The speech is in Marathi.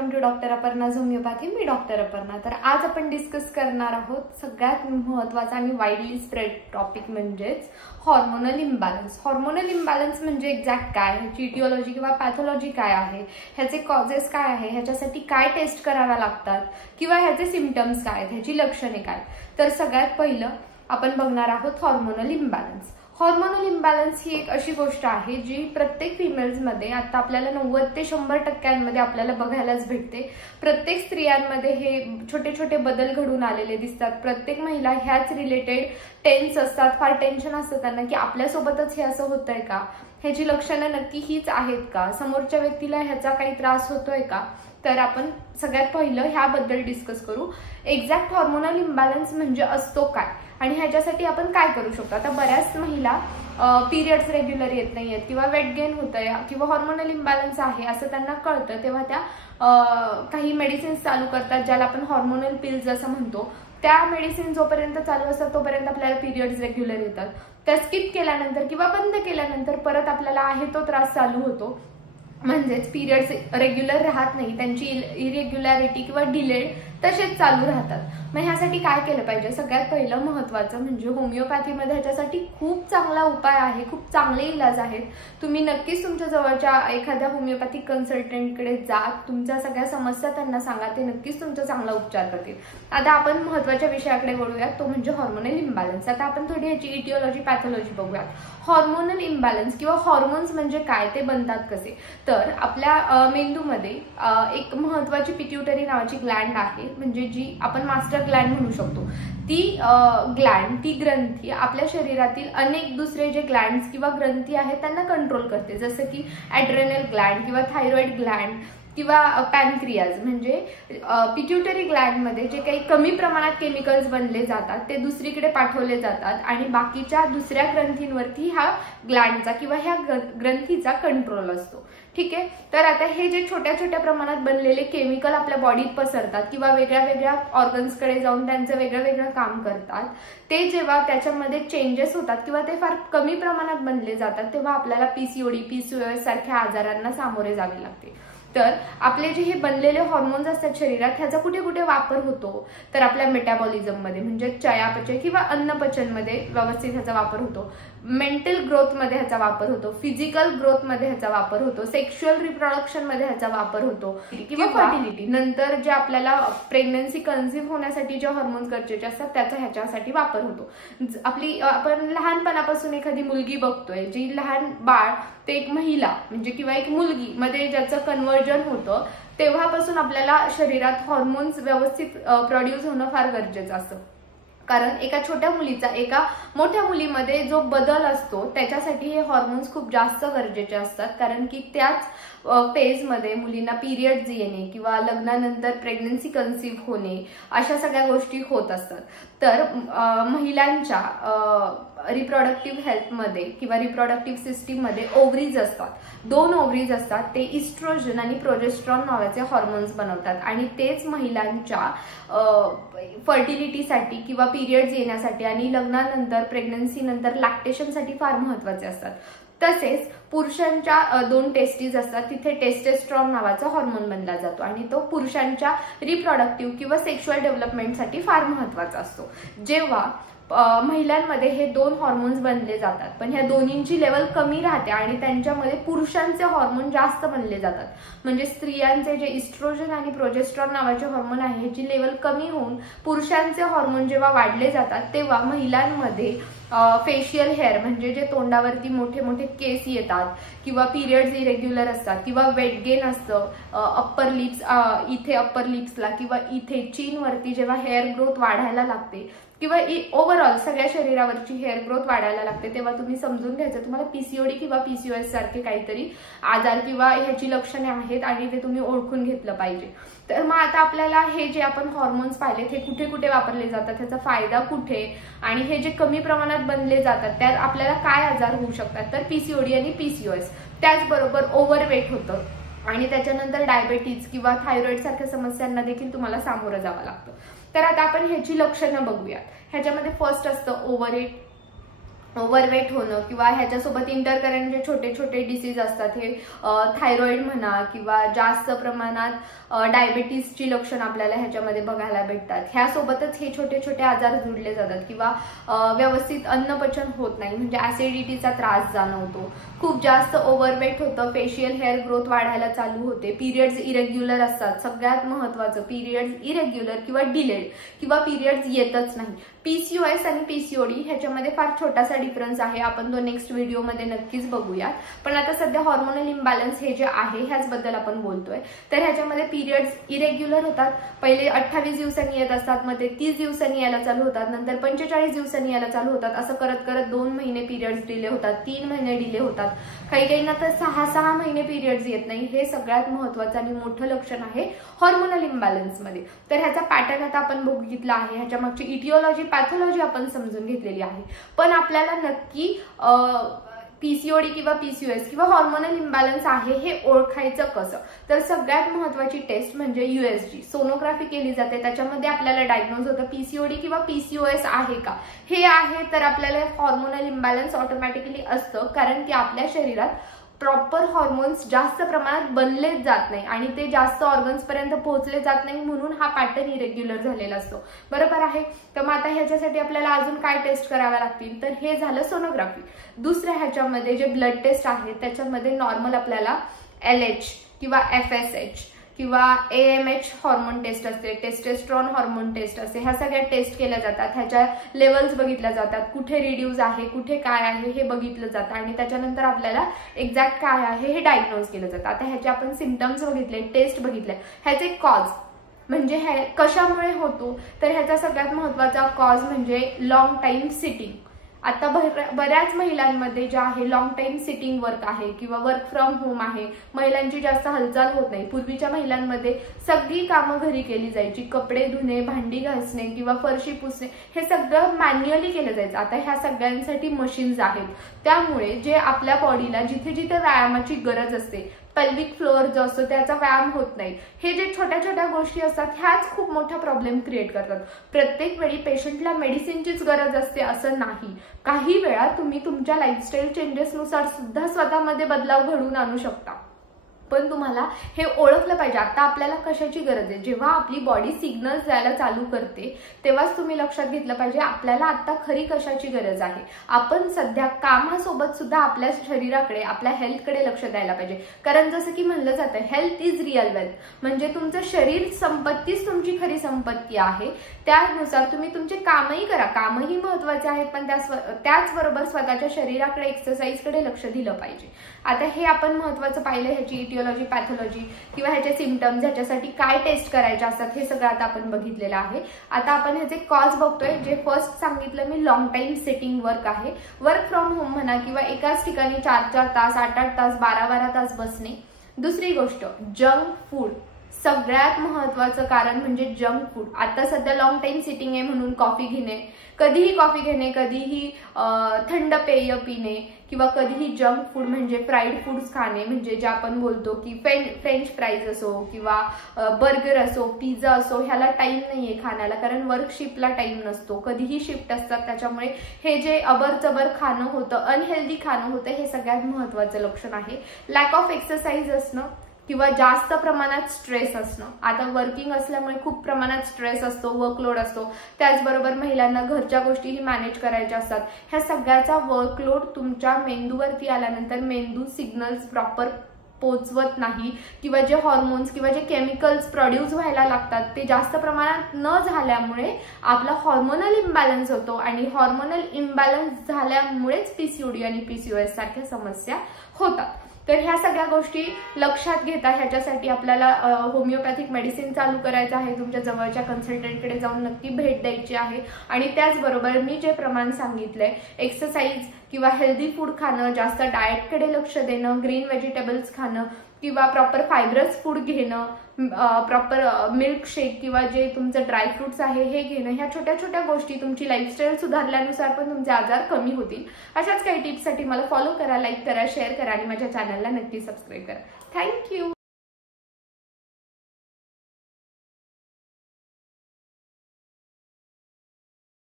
वेलकम टू डॉक्टर अपर्णाज होमिओपॅथी। मी डॉक्टर अपर्णा। तर आज आपण डिस्कस करणार आहोत सगळ्यात महत्त्वाचा आणि वाइडली स्प्रेड टॉपिक म्हणजेच हॉर्मोनल इम्बॅलन्स। हॉर्मोनल इम्बॅलन्स म्हणजे एक्झॅक्ट काय, ह्याची इटिओलॉजी किंवा पॅथॉलॉजी काय आहे, ह्याचे कॉजेस काय आहे, ह्याच्यासाठी काय टेस्ट कराव्या लागतात किंवा ह्याचे सिम्पटम्स काय आहेत, ह्याची लक्षणे काय। तर सगळ्यात पहिलं आपण बघणार आहोत हॉर्मोनल इम्बॅलन्स। हॉर्मोनल इम्बॅलन्स ही एक अशी गोष्ट आहे जी प्रत्येक फिमेल्समध्ये आता आपल्याला 90 ते 100% आपल्याला बघायलाच भेटते। प्रत्येक स्त्रियांमध्ये हे छोटे छोटे बदल घडून आलेले दिसतात। प्रत्येक महिला ह्याच रिलेटेड टेन्स असतात, फार टेन्शन असतं त्यांना की आपल्यासोबतच हे असं होतंय का, ह्याची लक्षणं नक्की हीच आहेत का, समोरच्या व्यक्तीला ह्याचा काही त्रास होतोय का। तर आपण सगळ्यात पहिलं ह्याबद्दल डिस्कस करू। एक्झॅक्ट हॉर्मोनल इम्बॅलन्स म्हणजे असतो काय आणि ह्याच्यासाठी आपण काय करू शकतो। आता बऱ्याच महिला पिरियड्स रेग्युलर येत नाहीयेत किंवा वेट गेन होतंय किंवा हॉर्मोनल इम्बॅलन्स आहे असं त्यांना कळतं, तेव्हा त्या काही मेडिसिन्स चालू करतात ज्याला आपण हॉर्मोनल पिल्स असं म्हणतो। त्या मेडिसिन जोपर्यंत चालू असतात तोपर्यंत आपल्याला पिरियड्स रेग्युलर येतात। त्या स्किप केल्यानंतर किंवा बंद केल्यानंतर परत आपल्याला आहे तो त्रास चालू होतो, म्हणजेच पिरियड्स रेग्युलर राहत नाही, त्यांची इरेग्युलॅरिटी किंवा डिलेड तसेच चालू राहतात। मग ह्यासाठी काय केलं पाहिजे। सगळ्यात पहिलं महत्त्वाचं म्हणजे होमिओपॅथीमध्ये ह्याच्यासाठी खूप चांगला उपाय आहे, खूप चांगले इलाज आहेत। तुम्ही नक्कीच तुमच्या जवळच्या एखाद्या होमिओपॅथिक कन्सल्टंटकडे जा, तुमच्या सगळ्या समस्या त्यांना सांगा, ते नक्कीच तुमचा चांगला उपचार करतील। आता आपण महत्त्वाच्या विषयाकडे वळूयात, तो म्हणजे हॉर्मोनल इम्बॅलन्स। आता आपण थोडी ह्याची इटिओलॉजी पॅथॉलॉजी बघूयात। हॉर्मोनल इम्बॅलन्स किंवा हॉर्मोन्स म्हणजे काय, ते बनतात कसे। तर आपल्या मेंदूमध्ये एक महत्त्वाची पिट्युटरी नावाची ग्लँड आहे, म्हणजे जी आपण मास्टर ग्लँड म्हणू शकतो। ती ग्लँड, ती ग्रंथी आपल्या शरीरातील अनेक दुसरे जे ग्लँड्स किंवा ग्रंथी आहेत त्यांना कंट्रोल करते, जसं की ॲड्रेनल ग्लँड किंवा थायरॉइड ग्लँड किंवा पॅनक्रियाज। म्हणजे पिट्युटरी ग्लँडमध्ये जे काही कमी प्रमाणात केमिकल्स बनले जातात ते दुसरीकडे पाठवले जातात आणि बाकीच्या दुसऱ्या ग्रंथींवरती ह्या ग्लँडचा किंवा ह्या ग्रंथीचा कंट्रोल असतो। ठीक आहे। तर आता हे जे छोट्या छोट्या प्रमाणात बनलेले केमिकल आपल्या बॉडीत पसरतात किंवा वेगळ्या वेगळ्या ऑर्गन्सकडे जाऊन त्यांचं वेगळं वेगळं काम करतात, ते जेव्हा त्याच्यामध्ये चेंजेस होतात किंवा ते फार कमी प्रमाणात बनले जातात तेव्हा आपल्याला पीसीओडी, पीसीओएस सारख्या आजारांना सामोरे जावे लागते। तर आपले जे हे बनलेले हॉर्मोन्स असतात शरीरात, ह्याचा कुठे कुठे वापर होतो, तर आपल्या मेटाबॉलिझम मध्ये म्हणजे चयापचय किंवा अन्नपचन मध्ये व्यवस्थित ह्याचा वापर होतो, मेंटल ग्रोथ मध्ये ह्याचा वापर होतो, फिजिकल ग्रोथ मध्ये ह्याचा वापर होतो, सेक्शुअल रिप्रोडक्शन मध्ये ह्याचा वापर होतो किंवा फर्टिलिटी नंतर जे आपल्याला प्रेग्नन्सी कन्सीव्ह होण्यासाठी जे हॉर्मोन्स गरजेचे असतात त्याचा ह्याच्यासाठी वापर होतो। आपण लहानपणापासून एखादी मुलगी बघतोय, जी लहान बाळ ते एक महिला म्हणजे किंवा एक मुलगी मध्ये ज्याचं कन्व्हर्जन होतं, तेव्हापासून आपल्याला शरीरात हॉर्मोन्स व्यवस्थित प्रोड्यूस होणं फार गरजेचं असतं। कारण एका छोट्या मुलीचा एका मोठ्या मुलीमध्ये जो बदल असतो त्याच्यासाठी हे हॉर्मोन्स खूप जास्त गरजेचे असतात, कारण की त्याच फेजमध्ये मुलींना पिरियड्स येणे किंवा लग्नानंतर प्रेग्नन्सी कन्सीव्ह होणे अशा सगळ्या गोष्टी होत असतात। तर महिलांच्या रिप्रोडक्टिव्ह हेल्थमध्ये किंवा रिप्रोडक्टिव्ह सिस्टीममध्ये ओव्हरीज असतात, 2 ओव्हरीज असतात, ते इस्ट्रोजन आणि प्रोजेस्ट्रॉन नावाचे हॉर्मोन्स बनवतात आणि तेच महिलांच्या फर्टिलिटीसाठी किंवा पिरियड्स येण्यासाठी आणि लग्नानंतर प्रेग्नन्सी नंतर लॅक्टेशनसाठी फार महत्त्वाचे असतात। तसेच पुरुषांच्या 2 टेस्टीज असतात, तिथे टेस्टेस्ट्रॉन नावाचा हॉर्मोन बनला जातो आणि तो पुरुषांच्या रिप्रोडक्टिव्ह किंवा सेक्शुअल डेव्हलपमेंटसाठी फार महत्त्वाचा असतो। जेव्हा महिलांमध्ये हे 2 हॉर्मोन्स बनले जातात पण ह्या दोन्हींची लेवल कमी राहते आणि त्यांच्यामध्ये पुरुषांचे हॉर्मोन जास्त बनले जातात, म्हणजे स्त्रियांचे जे इस्ट्रोजन आणि प्रोजेस्ट्रॉन नावाचे हॉर्मोन आहे ह्याची लेवल कमी होऊन पुरुषांचे हॉर्मोन जेव्हा वाढले जातात तेव्हा महिलांमध्ये फेशियल हेअर म्हणजे जे तोंडावरती मोठे मोठे केस येतात किंवा पिरियड्स इरेग्युलर असतात किंवा वेट गेन असतं, अप्पर लिप्स इथे अप्पर लिप्सला किंवा इथे चीनवरती जेव्हा हेअर ग्रोथ वाढायला लागते किंवा ओव्हरऑल सगळ्या शरीरावरची हेअर ग्रोथ वाढायला लागते, तेव्हा तुम्ही समजून घ्यायचं तुम्हाला पीसीओडी किंवा पीसीओएस सारखे काहीतरी आजार किंवा ह्याची लक्षणे आहेत आणि ते तुम्ही ओळखून घेतलं पाहिजे। तर मग आता आपल्याला हे जे आपण हॉर्मोन्स पाहिलेत हे कुठे कुठे वापरले जातात, ह्याचा फायदा कुठे आणि हे जे कमी प्रमाणात बनले जातात त्यात आपल्याला काय आजार होऊ शकतात, तर पीसीओडी आणि पीसीओएस, त्याचबरोबर ओव्हरवेट होतं आणि त्याच्यानंतर डायबेटीज किंवा थायरॉइड सारख्या समस्यांना देखील तुम्हाला सामोरं जावं लागतं। तर आता आपण ह्याची लक्षणं बघूयात। ह्याच्यामध्ये फर्स्ट असतं ओव्हरवेट, ओव्हरवेट होणं किंवा ह्याच्यासोबत इंटरकरंट जे छोटे छोटे डिसीज असतात, हे थायरॉइड म्हणा किंवा जास्त प्रमाणात डायबिटीसची लक्षणं आपल्याला ह्याच्यामध्ये बघायला भेटतात. ह्यासोबतच हे छोटे छोटे आजार जुळले जातात किंवा व्यवस्थित अन्नपचन होत नाही, म्हणजे ऍसिडिटीचा त्रास जाणवतो, खूप जास्त ओव्हरवेट होतं, फेशियल हेअर ग्रोथ वाढायला चालू होते, पिरियड्स इरेग्युलर असतात. सगळ्यात महत्त्वाचं, पिरियड्स इरेग्युलर किंवा डिलेड किंवा पिरियड्स येतच नाही. PCOS आणि PCOD ह्याच्यामध्ये फार छोटासा डिफरन्स आहे, आपण तो नेक्स्ट व्हिडिओमध्ये नक्कीच बघूयात. पण आता सध्या हॉर्मोनल इम्बॅलन्स हे जे आहे ह्याचबद्दल आपण बोलतोय. तर ह्याच्यामध्ये पिरियड्स इरेग्युलर होतात, पहिले 28 दिवसांनी येत असतात, मग ते 30 दिवसांनी यायला चालू होतात, नंतर 45 दिवसांनी यायला चालू होतात. असं करत करत 2 महिने पिरियड्स डिले होतात, 3 महिने डिले होतात, काही काहींना तर 6 महिने पिरियड्स येत नाही. हे सगळ्यात महत्त्वाचं आणि मोठं लक्षण आहे हॉर्मोनल इम्बॅलन्स मध्ये. तर ह्याचा पॅटर्न आता आपण बघितला आहे, ह्याच्या मागची इटिओलॉजी पॅथॉलॉजी आपण समजून घेतलेली आहे. पण आपल्याला नक्की PCOD किंवा PCOS किंवा हॉर्मोनल इम्बॅलन्स आहे हे ओळखायचं कसं? तर सगळ्यात महत्त्वाची टेस्ट म्हणजे USG, सोनोग्राफी केली जाते. त्याच्यामध्ये आपल्याला डायग्नोज होतं PCOD किंवा PCOS आहे का. हे आहे तर आपल्याला हॉर्मोनल इम्बॅलन्स ऑटोमॅटिकली असतं, कारण की आपल्या शरीरात प्रॉपर हॉर्मोन्स जास्त प्रमाणात बनलेच जात नाही आणि ते जास्त ऑर्गन्स पर्यंत पोहोचले जात नाही, म्हणून हा पॅटर्न इरेग्युलर झालेला असतो. बरोबर आहे. तर मग आता ह्याच्यासाठी आपल्याला अजून काय टेस्ट कराव्या लागतील, तर हे झालं सोनोग्राफी. दुसऱ्या ह्याच्यामध्ये जे ब्लड टेस्ट आहे त्याच्यामध्ये नॉर्मल आपल्याला LH किंवा FSH किंवा AMH हॉर्मोन टेस्ट असते, टेस्टोस्टेरॉन हॉर्मोन टेस्ट असते. ह्या सगळ्या टेस्ट केल्या जातात, ह्याच्या लेवल्स बघितल्या जातात, कुठे रिड्यूस आहे, कुठे काय आहे हे बघितलं जातं आणि त्याच्यानंतर आपल्याला एक्झॅक्ट काय आहे हे डायग्नोज केलं जातं. आता ह्याचे आपण सिम्पटम्स बघितले, टेस्ट बघितले, ह्याचे कॉज म्हणजे हे कशामुळे होतो, तर ह्याचा सगळ्यात महत्त्वाचा कॉज म्हणजे लॉंग टाइम सिटिंग. आता बऱ्याच महिलांमध्ये जे आहे लॉंग टाइम सिटिंग वर्क आहे किंवा वर्क फ्रॉम होम आहे, महिलांची जास्त हालचाल होत नाही. पूर्वीच्या महिलांमध्ये सगळी कामं घरी केली जायची, कपडे धुणे, भांडी घासणे किंवा फरशी पुसणे हे सगळं मॅन्युअली केलं जायचं. आता ह्या सगळ्यांसाठी मशीन्स आहेत, त्यामुळे जे आपल्या बॉडीला जिथे जिथे व्यायामाची गरज असते, पेल्विक फ्लोअर जो असतो त्याचा व्यायाम होत नाही. हे जे छोट्या छोट्या गोष्टी असतात ह्याच खूप मोठा प्रॉब्लेम क्रिएट करतात. प्रत्येक वेळी पेशंटला मेडिसिनचीच गरज असते असं नाही. काही वेळा तुम्ही तुमच्या लाईफस्टाईल चेंजेसनुसार सुद्धा स्वतःमध्ये बदलाव घडवून आणू शकता. पण तुम्हाला हे ओळखलं पाहिजे आता आपल्याला कशाची गरज आहे. जेव्हा आपली बॉडी सिग्नल्स द्यायला चालू करते तेव्हाच तुम्ही लक्षात घेतलं पाहिजे आपल्याला आता खरी कशाची गरज आहे. आपण सध्या कामासोबत सुद्धा आपल्या शरीराकडे, आपल्या हेल्थकडे लक्ष द्यायला पाहिजे. कारण जसं की म्हणलं जातं हेल्थ इज रिअल वेल्थ, म्हणजे तुमचं शरीर संपत्तीच तुमची खरी संपत्ती आहे. त्यानुसार तुम्ही तुमचे कामही करा, कामही महत्वाचे आहेत, पण त्याचबरोबर स्वतःच्या शरीराकडे, एक्सरसाइजकडे लक्ष दिलं पाहिजे. आता हे आपण महत्वाचं पाहिलं, ह्याची इटिओलॉजी पॅथॉलॉजी किंवा ह्याचे सिम्पटम्स, ह्याच्यासाठी काय टेस्ट करायचे असतात हे सगळं आता आपण बघितलेलं आहे. आता आपण ह्याचे कॉज बघतोय. जे फर्स्ट सांगितलं मी लॉंग टाइम सिटिंग वर्क आहे, वर्क फ्रॉम होम म्हणा किंवा एकाच ठिकाणी 4-4 तास, 8-8 तास, 12-12 तास बसणे. दुसरी गोष्ट जंक फूड, सगळ्यात महत्वाचं कारण म्हणजे जंक फूड. आता सध्या लॉंग टाइम सिटिंग आहे म्हणून कॉफी घेणे, कधीही कॉफी घेणे, कधीही थंड पेय पिणे किंवा कधीही जंक फूड म्हणजे फ्राईड फूड्स खाणे, म्हणजे जे आपण बोलतो की फ्रेंच फ्राईज असो किंवा बर्गर असो, पिझ्झा असो, ह्याला टाइम नाहीये खाण्याला, कारण वर्क शिफ्टला टाइम नसतो, कधीही शिफ्ट असतात. त्याच्यामुळे हे जे अबरचबर खाणं होतं, अनहेल्दी खाणं होतं, हे सगळ्यात महत्वाचं लक्षण आहे. लॅक ऑफ एक्सरसाइज असणं किंवा जास्त प्रमाणात स्ट्रेस असणं. आता वर्किंग असल्यामुळे खूप प्रमाणात स्ट्रेस असतो, वर्कलोड असतो, त्याचबरोबर महिलांना घरच्या गोष्टीही मॅनेज करायच्या असतात. ह्या सगळ्याचा वर्कलोड तुमच्या मेंदूवरती आल्यानंतर मेंदू सिग्नल्स प्रॉपर पोचवत नाही किंवा जे हॉर्मोन्स किंवा जे केमिकल्स प्रोड्यूस व्हायला लागतात ते जास्त प्रमाणात न झाल्यामुळे आपला हॉर्मोनल इम्बॅलन्स होतो आणि हॉर्मोनल इम्बॅलन्स झाल्यामुळेच PCOD आणि PCOS सारख्या समस्या होतात. तर ह्या सगळ्या गोष्टी लक्षात घेता ह्याच्यासाठी आपल्याला होमिओपॅथिक मेडिसिन चालू करायचं आहे. तुमच्या जवळच्या कन्सल्टंटकडे जाऊन नक्की भेट द्यायची आहे. आणि त्याचबरोबर मी जे प्रमाण सांगितलंय, एक्सरसाइज किंवा हेल्दी फूड खाणं, जास्त डाएटकडे लक्ष देणं, ग्रीन व्हेजिटेबल्स खाणं किंवा प्रॉपर फायब्रस फूड घेणं, प्रॉपर मिल्क शेक किंवा जे तुमचं ड्रायफ्रुट्स आहे हे घेणं, ह्या छोट्या छोट्या गोष्टी तुमची लाईफस्टाईल सुधारल्यानुसार पण तुमचे आजार कमी होतील. अशाच काही टिप्ससाठी मला फॉलो करा, लाईक करा, शेअर करा आणि माझ्या चॅनलला नक्की सबस्क्राईब करा. थँक्यू.